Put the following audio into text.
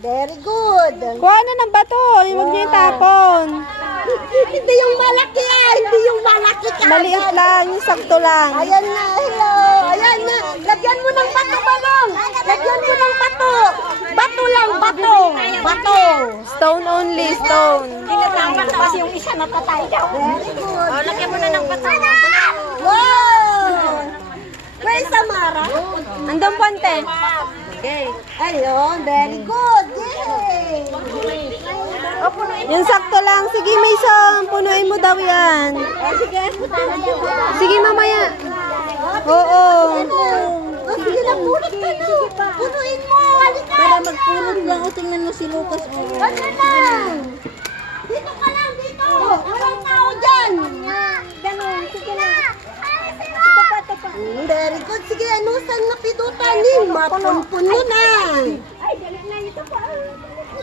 Very good. Kuha na ng bato. Huwag niyo itapon. Hindi yung malaki hindi yung malaki ka. Maliit lang, yung sakto lang. Ayan na, hello. Ayan na. Lagyan mo ng bato, balong. Lagyan mo ng bato. Bato lang, bato. Bato. Stone only, stone. Ginagawa ko kasi yung isa napatay daw. Very good. Oh, lagyan mo na ng bato. Wow! Where's Samara? Andun po, ante. Okay. Ayun, very good. Yay! Yung sakto lang. Sige, Mason. Punuin mo daw yan. Sige. Sige, mamaya. Oo. Sige na, pulot ka na. Punuin mo. Halika. Para magpulot lang. O, tingnan mo si Lucas. Ano lang? Dito ka lang, dito. Walang tao dyan. Ganun, sige na. Very good. Sige, ano saan napidutan? Mapunpuno na. Ay, galit na ito pa.